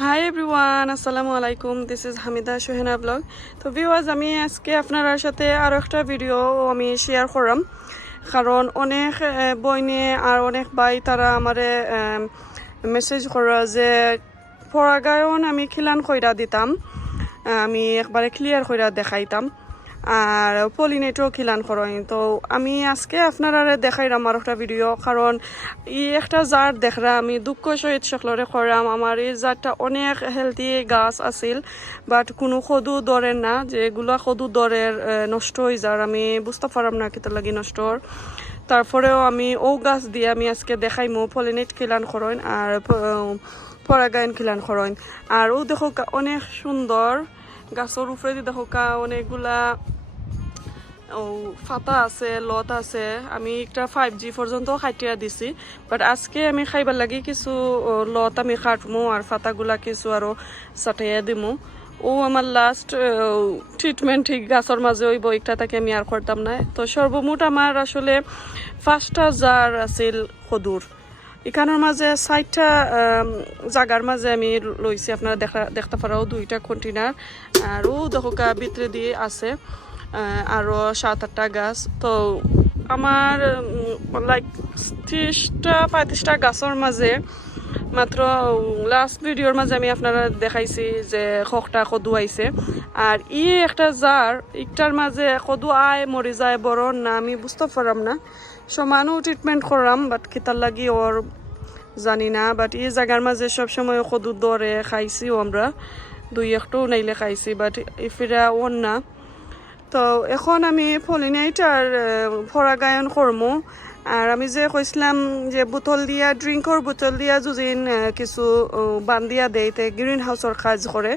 Hi everyone, আসসালামু আলাইকুম। This is Hamida Sohena blog. তো ভিউয়ার্স, আমি আজকে আপনার সাথে আরও একটা ভিডিও আমি শেয়ার করলাম, কারণ অনেক বইনে আর অনেক ভাই তারা আমারে মেসেজ করা যে পরাগায়ন আমি খিলান কইরা দিতাম, আমি একবারে ক্লিয়ার কইরা দেখাইতাম, আর পলিনেটও খিলান করেন। তো আমি আজকে আপনারা দেখাইলাম আর একটা ভিডিও, কারণ একটা জার দেখরা আমি দুঃখ সহিত সকলরে করাম। আমার এই জারটা অনেক হেলদি গাছ আছিল, বাট কোনো সদু দরের না, যেগুলা সদু দরের নষ্ট হয়ে যার আমি বুঝতে পারাম না কিতা লাগি নষ্ট। তারপরেও আমি ও গাছ দিয়ে আমি আজকে দেখাইমু পলিনেট খিলান করেন আর পরাগায়ন খিলান করেন। আর ও দেখো অনেক সুন্দর গাছের উপরে দেখো অনেকগুলা ফাতা আছে, লত আছে। আমি একটা 5G পর্যন্ত খাইটিয়া দিছি, বাট আজকে আমি খাইবার লাগি কিছু লত আমি কাটমু আর ফাতাগুলা কিছু আরো চাটাইয়া দিমু। ও আমার লাস্ট ট্রিটমেন্ট ঠিক গাছের মাঝে ওই বইটা তাকে আমি আর করতাম না। তো সর্বমোট আমার আসলে 5টা জার আছিল সদুর, এখানের মাঝে 6টা জাগার মাঝে আমি লইছি। আপনারা দেখতে পারাও 2টা কন্টেনার, আর ও দেখো ভিতরে দিয়ে আছে আরো 7-8টা গাছ। তো আমার লাইক 30-35টা গাছের মাঝে মাত্র লাস্ট ভিডিওর মাঝে আমি আপনারা দেখাইছি যে খকটা কদু আইছে, আর একটা জার একটার মাঝে কদু আয় মরি যায় বড় না আমি বুঝতে পারলাম না। সমানও ট্রিটমেন্ট করলাম, বাট কিতার লাগি ওর জানি না। বাট এই জায়গার মাঝে সবসময় কদু দরে খাইছিও আমরা, 2-1টো নাইলে খাইছি, বাট ইফিরা ওর না। তো এখন আমি পলিনেট আর পরাগায়ন করমু। আর আমি যে কইছিলাম যে বোতল দিয়া, ড্রিঙ্কর বোতল দিয়া যদিন কিছু বান্দিয়া দেয় তে গ্রিন হাউসের কাজ করে।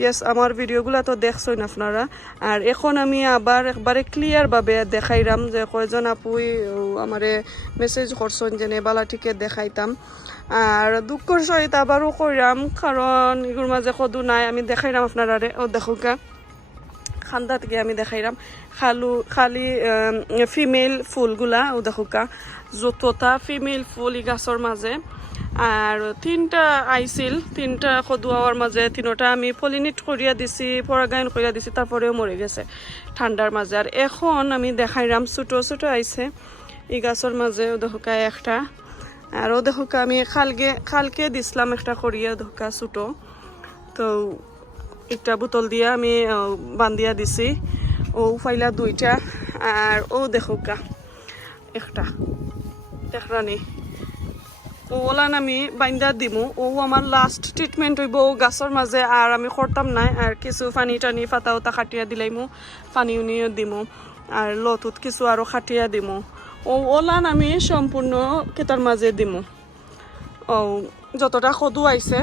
ইয়েস, আমার ভিডিওগুলো তো দেখছেন আপনারা। আর এখন আমি আবার একবারে ক্লিয়ারভাবে দেখাইলাম যে কয়জন আপুই আমারে মেসেজ করছেন যে বালাটিকে দেখাইতাম। আর দুঃখর সহিত আবারও কইরাম, কারণ এগুলোর মাঝে কদু নাই। আমি দেখাইলাম আপনারা, ও দেখুকা খান্দা থেকে আমি দেখাইলাম খালি ফিমেল ফুলগুলা, ও দেখুকা যতটা ফিমেল ফুল এই গাছের মাঝে। আর 3টা আইছিল, 3টা কদুয়ার মাঝে 3টা আমি পলিনেট করিয়া দিছি, পরাগায়ন করিয়া দিছি, তারপরেও মরে গেছে ঠান্ডার মাঝে। আর এখন আমি দেখাইলাম ছোটো ছোটো আইছে এই গাছের মাঝে, ও দেখুকা একটা। আর ও দেখুকা আমি খালকে দিছিলাম একটা করিয়া দেখুকা ছোটো। তো একটা বোতল দিয়া আমি বান্ধিয়া দিছি, ও ফাইলা 2টা। আর ও দেখুকা একটা দেখরানি, ওলান আমি বাইন্দা দিমু। ও আমার লাস্ট ট্রিটমেন্ট হইব গাছের মাঝে, আর আমি করতাম না। আর কিছু পানি টানি ফাতা উতা খাটিয়া দিলাইমু, পানি উনিও দিমু, আর লতুত কিছু আরো খাটিয়া দিমু। ওলান আমি সম্পূর্ণ কেতার মাঝে দিমু। ও যতটা কদু আইছে,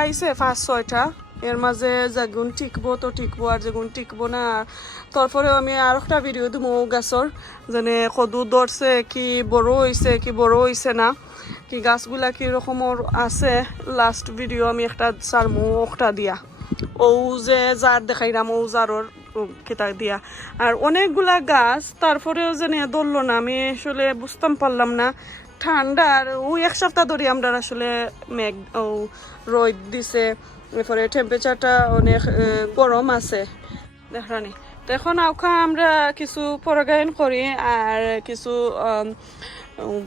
আইছে 5-6টা, এর মাঝে যেগুন টিকবো তো টিকবো, আর যেগুন টিকবো না তারপরেও আমি আর একটা ভিডিও দিমু গাছর, যেন কদু ধরছে কি বড় হইছে কি বড় হইছে না, কি গাছগুলা কি রকমের আছে। লাস্ট ভিডিও আমি একটা সারমু একটা দিয়া, ও যে জার দেখাইলাম ও জারর কেতা দিয়া। আর অনেকগুলা গাছ তারপরেও যেন ধরলো না, আমি আসলে বুঝতাম পারলাম না। ঠান্ডার ওই 1 সপ্তাহ ধরে আমরা আসলে মেঘ রোদ দিছে, এরপরে টেম্পারেচারটা অনেক গরম আছে দেখরানি। তো এখন আমরা কিছু পরাগায়ন করি আর কিছু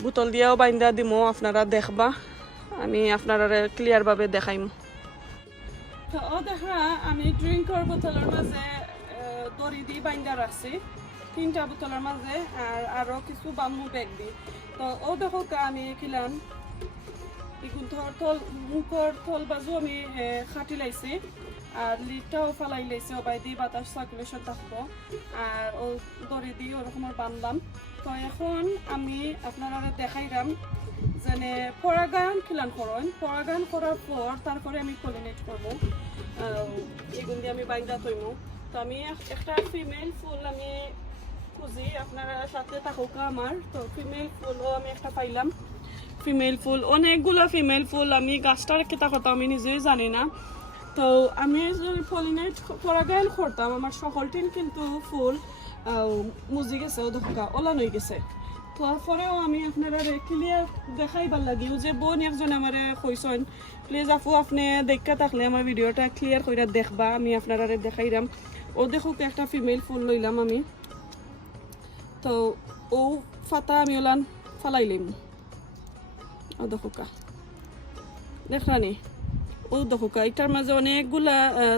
বোতল দিয়েও বাইন্দা দিমো, আপনারা দেখবা, আমি আপনারা ক্লিয়ারভাবে দেখাইম। তো ও দেখা আমি ড্রিঙ্কর বোতলের মাঝে দড়ি দিয়ে বাইন্দা রাখছি 3টা বোতলের মাঝে, আর আরো কিছু বাম্বু ব্যাগ দিই। তো ও দেখো আমি কিলাম মুখর থল বাজু আমি খাটি লাইছি, আর লিডটাও ফালাই লাইছি, ও বাইদি বাতাস সার্কুলেশন থাকবো। আর ও দড়ি দিয়ে ওরকমের বানলাম। তো এখন আমি আপনারা দেখাইলাম যেন পরাগায়ন খিলান করেন। পরাগায়ন করার পর তারপরে আমি পলিনেট করবো, এগুন দিয়ে আমি বাইন্দা তৈমু। তো আমি একটা ফিমেল ফুল আমি খুঁজি, আপনারা সাথে থাকুক আমার। তো ফিমেল ফুলও আমি একটা পাইলাম। ফিমেল ফুল অনেকগুলো ফিমেল ফুল, আমি গাছটার কেতা কথা আমি নিজেই জানি না। তো আমি পলিনেট পরাগায়ন করতাম, আমার সকলটিন কিন্তু ফুল মুজি গেছে, ও দেখা ওলান হয়ে গেছে। তারপরেও আমি আপনারা ক্লিয়ার দেখাইবার লাগিও যে বোন একজন আমার কইসন প্লিজ আপু আপনি দেখা থাকলে আমার ভিডিওটা ক্লিয়ার করে দেখবা আমি আপনারা দেখাইলাম ও দেখো একটা ফিমেল ফুল লইলাম আমি তো ও ফাতা আমি ওলান ফালাইলাম ও দেখো দেখলানি ও দেখো এটার মাঝে অনেকগুলা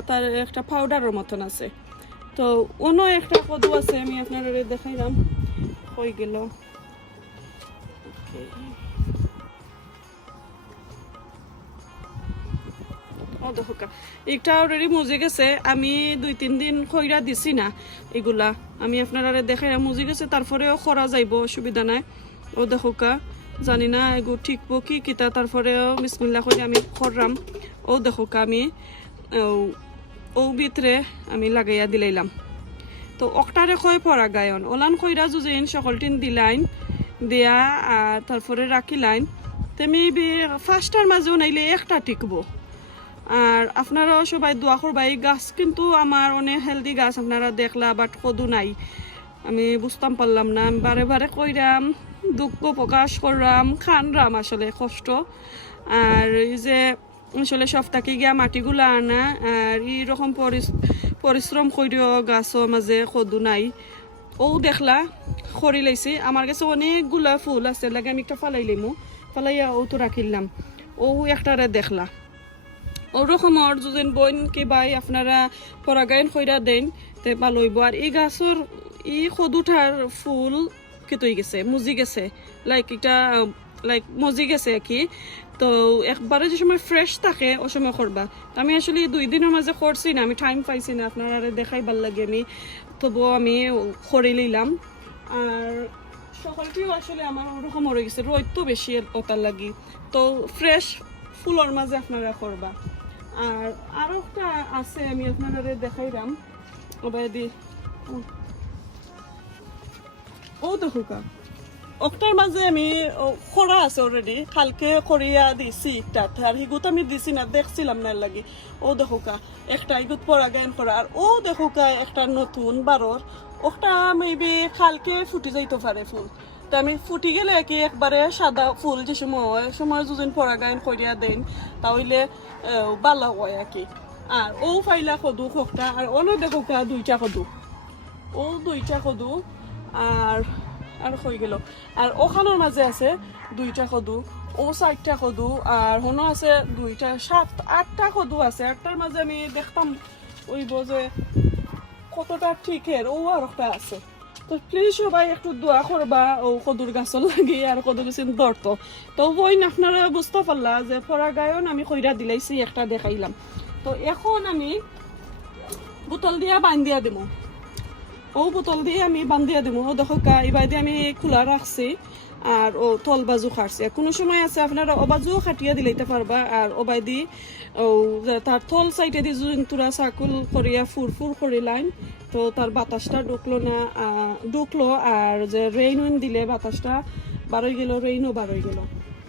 তার একটা পাউডারের মতন আছে তো অন্য একটা কদু আছে আমি আপনারা দেখাইলাম হয়ে গেল একটা অলরেডি মজে গেছে আমি 2-3 দিন খইরা দিছি না এগুলা আমি আপনারা দেখাই মজে গেছে তারপরেও খরা যাইব অসুবিধা নাই ও দেখোকা জানি না এগু ঠিকবো কি কিতা তারপরেও বিসমিল্লাহ করে আমি খররাম ও দেখোকা আমি ও ভিতরে আমি লাগাইয়া দিলাইলাম তো অক্টারে কয় পরা গায়ন ওলান কইরা জুজেইন সকলটিন দিলাইন দেয়া আর তারপরে রাখিলাইন তেমি ফার্স্টার মাঝেও নাইলে একটা টিকবো আর আপনারাও সবাই দোয়া করবা এই গাছ কিন্তু আমার অনেক হেলদি গাছ আপনারা দেখলা বাট কদু নাই আমি বুঝতাম পারলাম না আমি বারে বারে কইরাম দুঃখ প্রকাশ করলাম খানরাম আসলে কষ্ট আর এই যে আসলে সপ্তাহে গিয়া মাটিগুলা আনা আর এইরকম পরিশ্রম করিও গাছও মাঝে কদু নাই ও দেখলা খড়ি লাইছি আমার কাছে অনেকগুলা ফুল আছে লাগে আমি একটা ফালাইলাম ফালাইয়া ও তো রাখিলাম ও একটারে দেখলা ওরকমর যখন বইন কি বাই আপনারা পরাগায়ন কইরা দেন তে ভালো হইব আর এই গাছর এই কদুঠার ফুল কেতই গেছে মুজি গেছে লাইক মজি গেছে কি তো একবারে যে সময় ফ্রেশ থাকে ও সময় করবা আমি আসলে 2 দিনের মাঝে করছি না আমি টাইম পাইছি না আপনারা দেখাই ভাল লাগে আমি তবুও আমি করে লইলাম আর সকলটিও আসলে আমার ওরকম হয়ে গেছে রোদ তো বেশি ওটার লাগি তো ফ্রেশ ফুলের মাঝে আপনারা করবা আর আরো একটা আছে আমি আপনারা দেখাইলাম ওবাদি ও দেখুকা ওটার মাঝে আমি খরা আছে অলরেডি কালকে করিয়া দিছি একটা আর হিগুত আমি দিছি না দেখছিলাম না লাগি ও দেখুকা একটা হিগুত পরা গায়ন করা আর ও দেখুকা একটা নতুন বারর ওটা মেবি কালকে ফুটি যাইতে পারে ফুল তো আমি ফুটি গেলে কি একবারে সাদা ফুল যে সময় যখন পরা গায়ন করিয়া দেন তাহলে বালা হয় আর কি আর ও ফাইলা কদু খোকটা আর ওনো দেখুকা 2টা কদু ও 2টা কদু আর হয়ে গেল আর ওখানোর মাঝে আছে 2টা কদু ও 4টা কদু আর হনো আছে 2টা 7-8টা কদু আছে একটার মাঝে আমি দেখতাম ওইব যে কতটা ঠিকের ও আর একটা আছে তো প্লিজ সবাই একটু দোয়া করবা ও কদুর গাছর লাগি আর কদু গেছেন ধরত তো ওই আপনারা বুঝতে পারলা যে পরাগায়ন আমি কইরা দিলাইছি একটা দেখাইলাম তো এখন আমি বোতল দিয়া বান্ধিয়া দেবো ও বোতল দিয়ে আমি বান্ধিয়া দেবো ও দেখো এবার দিয়ে আমি খোলা রাখছি আর ও তল বাজু খাটছে কোনো সময় আছে আপনারা ও বাজুও খাটিয়া দিলাইতে পারবা আর ও বাইদি ও তার তল সাইডে দিয়ে যদি তোরা চাকুল করিয়া ফুরফুর করিলাম তো তার বাতাসটা ঢুকলো আর যে রেইন উইন দিলে বাতাসটা বারোই গেল রেইনও বারোই গেল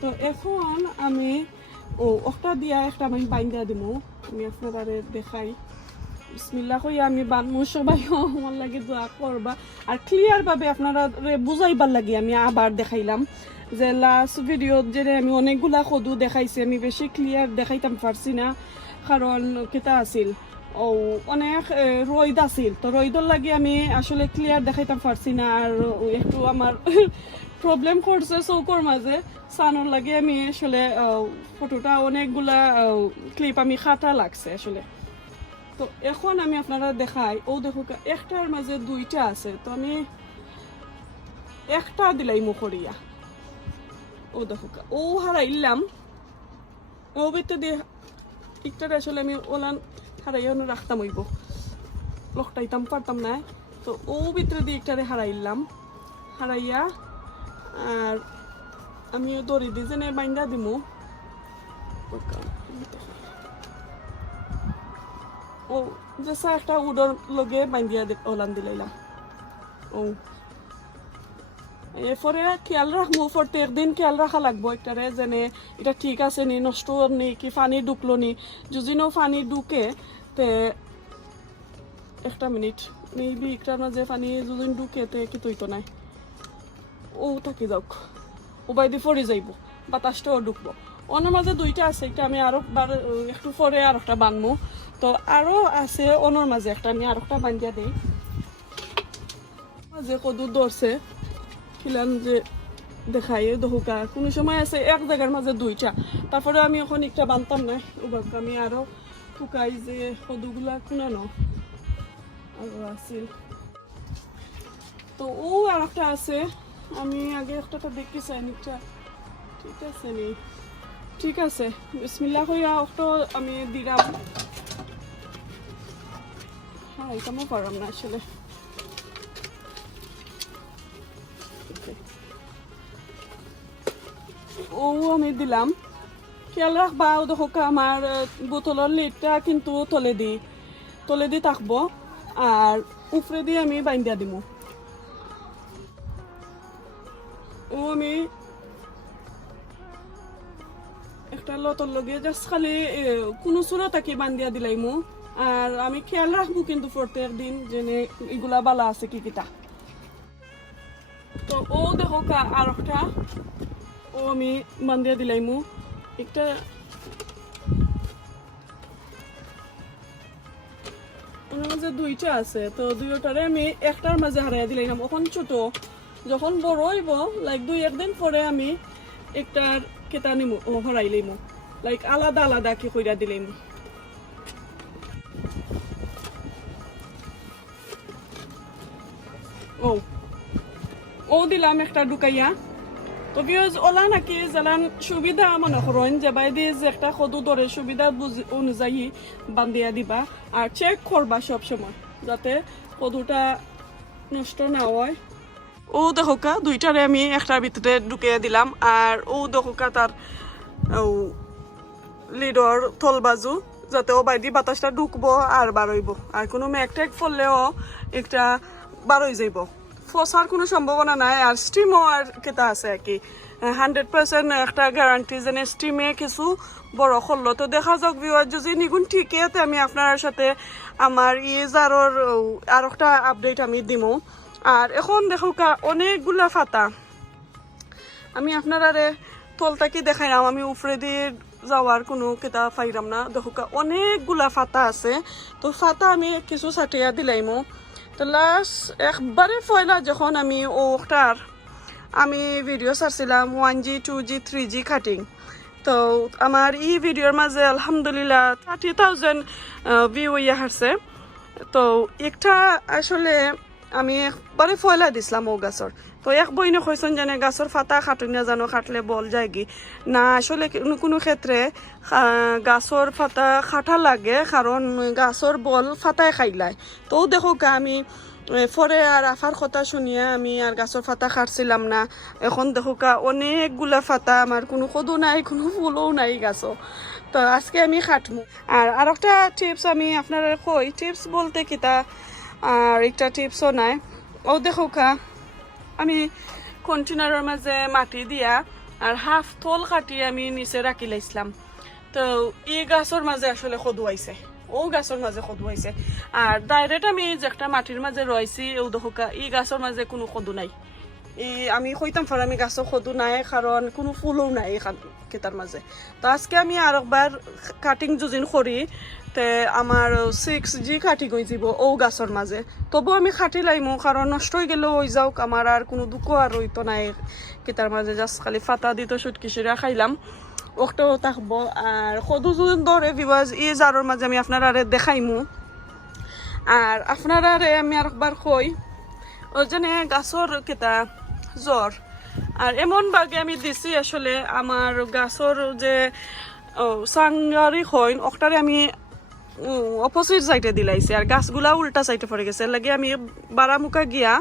তো এখন আমি ওটা দিয়া একটা আমি বান্ধিয়া দিব আমি আপনারা দেখাই বিসমিল্লাহ কইয়া আমি বানমু সবাই আমার লাগে দোয়া করবা আর ক্লিয়ার ভাবে আপনারা বুঝাইবার লাগে আমি আবার দেখাইলাম যে লাস্ট ভিডিও যে আমি অনেকগুলা কদু দেখাইছি আমি বেশি ক্লিয়ার দেখাইতাম পারছি না কারণ কেটা আছিল ও অনেক রোদ আছিল তো রোদর লাগে আমি আসলে ক্লিয়ার দেখাইতাম পারছি না আর একটু আমার প্রবলেম করছে চৌকর মাঝে সানোর লাগে আমি আসলে ফটোটা অনেকগুলা ক্লিপ আমি খাটা লাগছে আসলে তো এখন আমি আপনারা দেখাই ও দেখো একটার মাঝে 2টা আছে তো আমি একটা দিলাই মুখরিয়া ও দেখো ও হারাইলাম ও ভিতরে দিয়ে একটা আসলে আমি ওলান হারাইয়া রাখতাম হইব লকটাইতাম পারতাম না তো ও ভিতরে দিয়ে একটারে হারাইয়া আর আমি দড়ি দিয়ে যেন বাইন্দা দিমু ও যে একটা উডর লগে বান্ধিয়া ওলান দিলাইলাম ও এরপরে খেয়াল রাখবো প্রত্যেকদিন খেয়াল রাখা লাগবো একটারে যেন এটা ঠিক আছে নি নষ্ট নি কি পানি ঢুকলো নি যদিও পানি ঢুকে তে একটা মিনিট মেবি একটার মাঝে পানি যদি ঢুকে তে কি তৈতো নাই ও থাকি যাওক ও বাইদি পরে যাইব বাতাসটাও ঢুকবো ওনার মাঝে দুইটা আছে একটা আমি আরো একটু পরে আর একটা বানবো তো আরো আছে ওনার মাঝে একটা আমি আর একটা বান্ধিয়া দিই মাঝে কদু ধরছে খিলান যে দেখাই দহুকা কোনো সময় আছে এক জায়গার মাঝে দুইটা তারপরে আমি এখন একটা বানতাম না ওবার আমি আরো টুকাই যে কদুগুলা কোনানো আরো আছিল তো ও আর একটা আছে আমি আগে একটা দেখতে চাই একটা ঠিক আছে নি ঠিক আছে বিসমিল্লাহ কইয়া একটা আমি দিলাম হ্যাঁ এটা আমি পারলাম না আসলে ও আমি দিলাম খেয়াল রাখবা দেখো আমার বোতলের লিডটা কিন্তু তলে দি থাকবো আর উপরে দিয়ে আমি বাইন্দিয়া দিব ও আমি একটা লতর লগে জাস্ট খালি কোনো চূড়া তাকে বান্ধিয়া দিলাইমু আর আমি খেয়াল রাখবো কিন্তু প্রত্যেক দিন যে এগুলা বালা আছে কি কিটা তো ও দেখো আর একটা ও আমি বান্ধিয়া দিলাইমু একটা ওনার মাঝে দুইটা আছে তো দুইটারে আমি একটার মাঝে হারাইয়া দিলাম এখন ছোট যখন বড় হইব লাইক দুই একদিন পরে আমি একটার কেতা নিমু হরাই লইমু লাইক আলাদা আলাদা কি কইরা দিলাম ও ও দিলাম একটা ঢুকাইয়া তো ভিউজ ওলা নাকি জানান সুবিধা মনে করেন যে বাইরে যে একটা কদু ধরে সুবিধা অনুযায়ী বান্ধিয়া দিবা আর চেক করবা সব সময় যাতে কদুটা নষ্ট না হয় ও দেখোকা দুইটারে আমি একটার ভিতরে ঢুকিয়ে দিলাম আর ও দেখোকা তার লিডর থল বাজু যাতে ও বাইদি বাতাসটা ঢুকবো আর বারইব আর কোনো মেঘ ফললেও একটা বারই যাইব ফসার কোনো সম্ভাবনা নাই আর স্টিমও আর কেতা আছে আর কি 100% একটা গ্যারান্টি যেন স্টিমে কিছু বড় করলো তো দেখা যাক ভিউয়ার যদি নিগুণ ঠিকই আমি আপনার সাথে আমার ইজারর আর একটা আপডেট আমি দিমু আর এখন দেখো অনেকগুলা ফাতা আমি আপনারা তলটাকে দেখাইলাম আমি উপরে দিয়ে যাওয়ার কোনো কেতা পাইলাম না দেখো অনেকগুলা ফাতা আছে তো ফাতা আমি কিছু ছাটিয়া দিলাইমু তো লাস্ট একবারে পয়লা যখন আমি ওটার আমি video ছাড়ছিলাম 1G 2G 3G cutting তো আমার এই ভিডিওর মাঝে আলহামদুলিল্লাহ 30,000 ভিউ ইয়ে হারছে তো একটা আসলে আমি একবারে ফয়লা দিছিলাম ও গাছর তো এক বইনে কইছেন জানে গাছর ফাতা খাটুন না জানো খাটলে বল যায় কি না আসলে কোনো ক্ষেত্রে গাছর ফাতা খাটা লাগে কারণ গাছর বল ফাতায় খাইলায় তো দেখো আমি পরে আর আফার কথা শুনিয়া আমি আর গাছর ফাতা খাটছিলাম না এখন দেখো অনেকগুলা ফাতা আমার কোনো কদু নাই কোনো ফুলও নাই গাছও তো আজকে আমি খাটমু আর একটা টিপস আমি আপনারা কই টিপস বলতে কিতা আর একটা টিপসও নাই ও দেখো আমি কন্টেনারের মাঝে মাটি দিয়া আর হাফ থল কাটি আমি নিচে রাখি লাইছিলাম তো এই গাছের মাঝে আসলে খদুয়াইছে ও গাছের মাঝে খদুয়াইছে আর ডাইরেক্ট আমি যে একটা মাটির মাঝে রয়েছি ও দেখো এই গাছের মাঝে কোনো খদু নাই আমি কইতাম ফর আমি গাছও খদু নাই কারণ কোনো ফুলও নাই কেতার মাঝে তো আজকে আমি আর একবার কাটিং যুজিন করি তে আমার 6G কাটি গই যাব ও গাছর মাঝে তবু আমি খাটি লাইমু কারণ নষ্ট হয়ে গেলেও হয়ে যাওক আমার আর কোনো দুঃখ আর হইতো নাই কেতার মাঝে জাস্ট খালি ফাতা দিত সুটকিসিরা খাইলাম ওটাও থাকবো আর সদু যদি ধরে বিবাজ ই জারোর মাঝে আমি আপনারা দেখাইমু আর আপনারা আমি আর একবার কই ও যেন গাছর কেতা জ্বর আর এমন বাগে আমি দিছি আসলে আমার গাছর যে সাংগারি হইন ওটারে আমি অপোজিট সাইডে দিলাইছি আর গাছগুলা উল্টা সাইডে পড়ে গেছে লাগে আমি বারামুখা গিয়া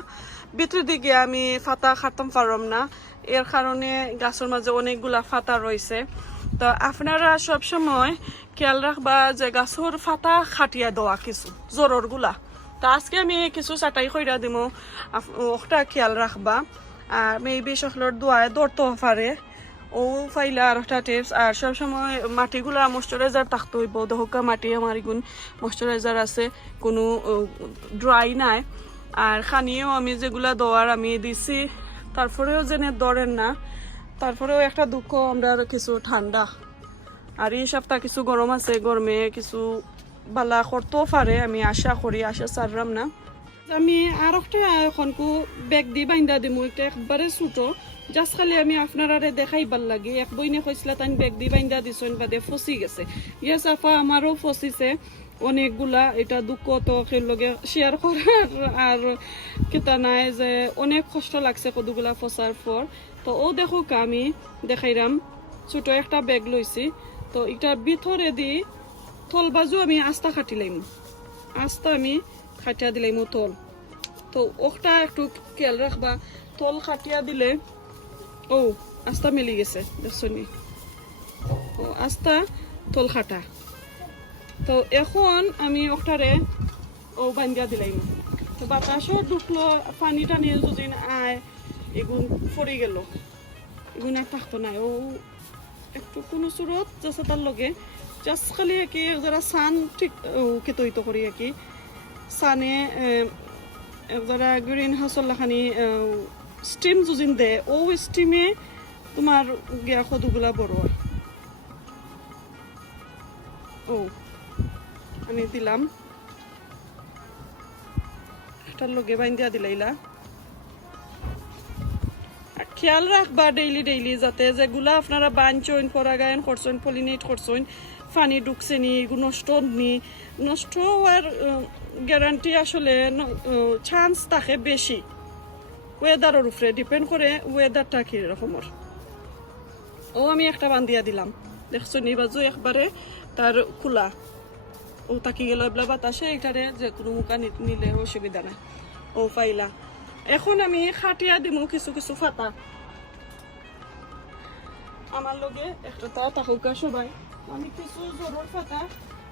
ভিতরে দিকে আমি ফাতা খাটতাম পারলাম না এর কারণে গাছের মাঝে অনেকগুলা ফাতা রয়েছে তো আপনারা সব সময় খেয়াল রাখবা যে গাছের ফাতা খাটিয়া দেওয়া কিছু জ্বরের গুলা তো আজকে আমি কিছু চাটাই কইরা দিব ওটা খেয়াল রাখবা আর মেবি সকলের দোয়ায় দৌড়তেও পারে ও ফাইলা আর একটা টিপস আর সবসময় মাটিগুলা ময়শ্চারাইজার থাকতে হইব দহকা মাটি আমার এগুন ময়শ্চারাইজার আছে কোনো ড্রাই নাই আর খানিয়েও আমি যেগুলা দেওয়ার আমি দিছি তারপরেও যেন ধরেন না, তারপরেও একটা দুঃখ আমরা কিছু ঠান্ডা আর এই সপ্তাহ কিছু গরম আছে, গরমে কিছু বালা করতেও পারে, আমি আশা করি, আশা ছাড়লাম না। আমি আর একটা এখনকু ব্যাগ দিয়ে বাইন্দা দিমু, এটা একবারে ছোটো, জাস্ট খালি আমি আপনারা দেখাইবার লাগে। এক বইনে কইসলা তাই ব্যাগ দিয়ে বাইন্দা দিছেন বাদে ফসি গেছে। ইয়ে সাফা আমারও ফসিছে অনেকগুলা, এটা দুঃখ তো লগে শেয়ার করার আর কেতা নাই যে অনেক কষ্ট লাগছে কতগুলা ফসার পর। তো ও দেখো আমি দেখাইরাম, ছোট একটা ব্যাগ লইছি, তো এটার ভিতরে দি থল বাজু আমি আস্তা খাটিলাইম, আস্তা আমি খাটিয়া দিলাইম তল। তো ওটা একটু খেয়াল রাখবা, তল খাটিয়া দিলে ও আস্তা মিলি গেছে দেখছনি, ও আস্তা তল খাটা। তো এখন আমি ওটারে ও বান্ধিয়া দিলাইম। তো বাতাসও ঢুকলো, পানি টানি যদি আয় এগুন পড়ে গেল, এগুন আর থাকতো না। ও একটু কোনো সুরত যাচ্ছে তার লগে জাস্ট খালি কি যারা সান ঠিক কে তৈরি করি আর কি সানে যারা গ্রিন হাউসর লাখানি স্টিম যুজিন দে, ও স্টিমে তোমার গিয়া কদুগুলা বড় হয়। ও আমি দিলাম এটার লগে বাইন দিয়া দিলাইলা। খেয়াল রাখবা ডেইলি ডেইলি যাতে যেগুলা আপনারা বানছেন, পরাগায়ন করছেন, পলিনেট করছেন, পানি ঢুকছে নি, নষ্ট নি, নষ্ট হওয়ার গ্যারান্টি আসলে চান্স থাকে বেশি। ওয়েদারের উপরে ডিপেন্ড করে, ওয়েদারটা কি রকমের। ও আমি একটা বান্ধিয়া দিলাম দেখছো নি, বাজু একবারে তার খোলা, ও তাকি গেল এবলা বাতাসে, এটারে যে কোনো মুখা নিলে অসুবিধা নাই। ও পাইলা এখন আমি খাটিয়া দিমু কিছু কিছু ফাতা আমার লগে একটা তাহুকা সবাই, আমি কিছু জোরের ফাতা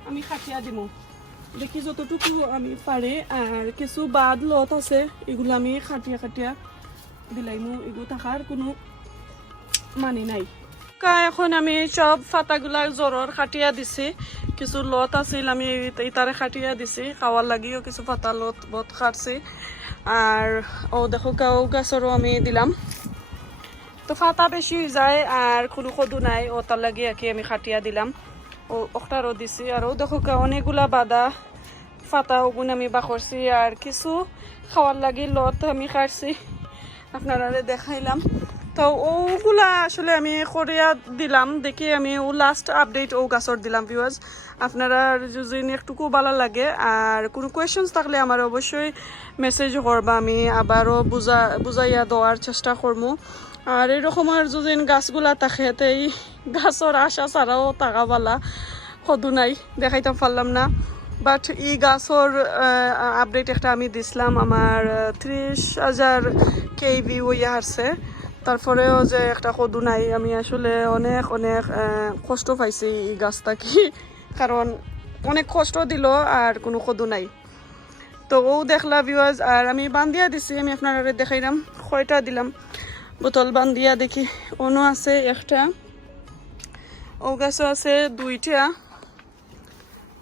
আমি খাটিয়া দিমু, দেখি যতটুকু আমি পারে। আর কিছু বাদ লত আছে, এগুলো আমি খাটিয়া খাটিয়া দিলাইমু, এগুলো থাকার কোনো মানি নাই। এখন আমি সব ফাতাগুলা জোরের খাটিয়া দিছি, কিছু লত আছিল আমি ইতারে খাটিয়া দিছি, খাওয়ার লাগিও কিছু ফাতা লত বত খাটছি। আর ও দেখো গাও গাছরও আমি দিলাম, তো ফাতা বেশি হয়ে যায় আর কোনো কদু নাই, ও তার লাগে আর কি আমি খাটিয়া দিলাম। ও ওটারও দিছি, আর ও দেখো অনেকগুলা বাদা ফাতা ওগুন আমি বাকরছি, আর কিছু খাওয়ার লাগি লত আমি খাটছি, আপনারা দেখাইলাম। তো ওগুলা আসলে আমি করিয়া দিলাম, দেখি আমি ও লাস্ট আপডেট ও গাছর দিলাম। ভিউয়ার্স আপনারা যদি একটুকু ভালো লাগে আর কোনো কোয়েশনস থাকলে আমার অবশ্যই মেসেজ করবা, আমি আবারও বুঝাইয়া দেওয়ার চেষ্টা করবো। আর এরকমের যদি গাছগুলা থাকে এই গাছর আশা ছাড়াও টাকা বালা সদু নাই, দেখাইতে পারলাম না। বাট এই গাছর আপডেট একটা আমি দিছিলাম, আমার 30,000 KV হইয়া আসছে, তারপরেও যে একটা কদু নাই। আমি আসলে অনেক অনেক কষ্ট পাইছি এই গাছটা কি, কারণ অনেক কষ্ট দিল আর কোনো কদু নাই। তো ও দেখলা ভিউয়ার্স, আর আমি বান্ধিয়া দিছি, আমি আপনারা দেখাইলাম কয়টা দিলাম বোতল বান্ধিয়া। দেখি অন্য আছে একটা, ও গাছও আছে 2টা,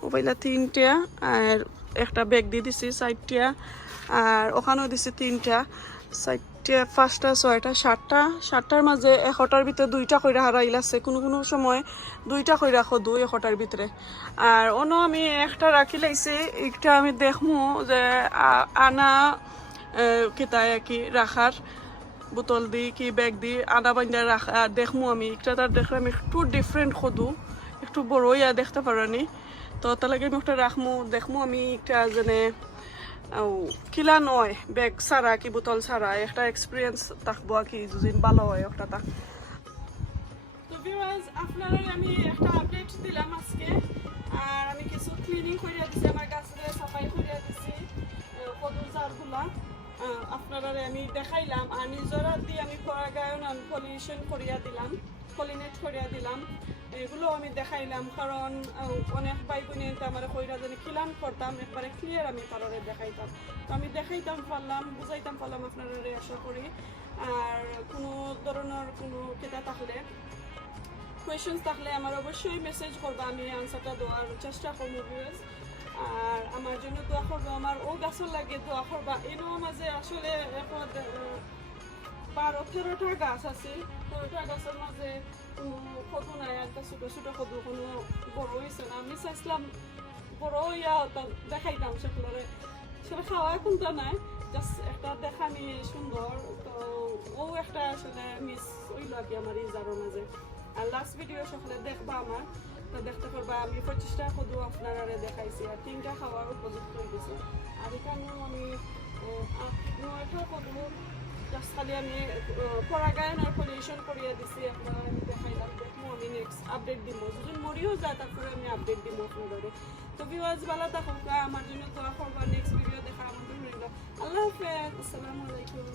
ও পাইলা 3টা, আর একটা ব্যাগ দিয়ে দিছি 4টা, আর ওখানেও দিছি 3টা, 4টা, 5টা, 6টা, 7টার মাঝে 1টার ভিতরে 2টা কইরা হারাইল আছে, কোনো কোনো সময় 2টা কইরা খদু 1টার ভিতরে। আর অন্য আমি একটা রাখি লাইছি, একটা আমি দেখমু যে আনা কেতায় আর কি রাখার বোতল দি কি ব্যাগ দি আনা বান্ধা রাখা দেখমু। আমি একটা তার দেখলাম একটু ডিফারেন্ট খদু, একটু বড় ইয়া দেখতে পারানি, তো তার লাগে আমি একটা রাখমু দেখমু। আমি একটা যেনে কিলা নয় ব্যাগ ছাড়া কি বোতল ছাড়া একটা এক্সপিরিয়েন্স থাকবো আর কি, যদি ভালো হয় একটা তা। তো ভিউয়ার্স আপনারা আমি একটা আপডেট দিলাম আজকে, আর আমি কিছু ক্লিনিং করিয়া দিছি, আমার গাছগুলো সাফাই করিয়া দিছি কদুর জারগুলা আপনারা আমি দেখাইলাম। আর নিজরা দিয়ে আমি পরাগায়ন পলিউশন করিয়া দিলাম, পলিনেট করিয়া দিলাম, এগুলো আমি দেখাইলাম। কারণ অনেক ভাই বোনে আমার কইরা জানি ক্লিয়ান করতাম, একবারে ক্লিয়ার আমি কারণে দেখাইতাম, তো আমি দেখাইতাম পারলাম, বুঝাইতাম পারলাম আপনারা আশা করি। আর কোনো ধরনের কোনো কেতা থাকলে কোয়েশনস থাকলে আমার অবশ্যই মেসেজ করবা, আমি আনসারটা দেওয়ার চেষ্টা করবো ভিউয়ার্স। আর আমার জন্য দোয়া করবো, আমার ও গাছর লাগে দোয়া করবা। এনো মাঝে আসলে 12-13টা গাছ আছে 13টা গাছের মাঝে কোনো কদু নাই একটা ছোট ছোট কদু কোনো বড় হয়েছে না আমি চাইছিলাম বড় ইয়া দেখাইতাম সেগুলোরে সেটা খাওয়া কোনটা নাই জাস্ট একটা দেখা নিয়ে সুন্দর তো ও একটা আসলে মিস হইল আর কি আমার এই জারোর মাঝে আর লাস্ট ভিডিও সকলে দেখবা আমার তো দেখতে পারবা আমি 25টা কদু আপনারা দেখাইছি আর 3টা খাওয়ার উপযুক্ত হয়ে গেছে আর এখানেও আমি 8-9টা কদু জাস্ট খালি আমি পরাগায়ন আর পলিউশন করিয়ে দিছি আপনারা আমি দেখাইলাম দেখবো আমি নেক্সট আপডেট দিব যদি মরিও যায় তারপরে আমি আপডেট দিব আপনাদের তো ভিউয়ার্স ভালো থাকুক আমার জন্য দোয়া করবা নেক্সট ভিডিও দেখা আমাদের রইল আল্লাহ হাফেজ আসসালামু আলাইকুম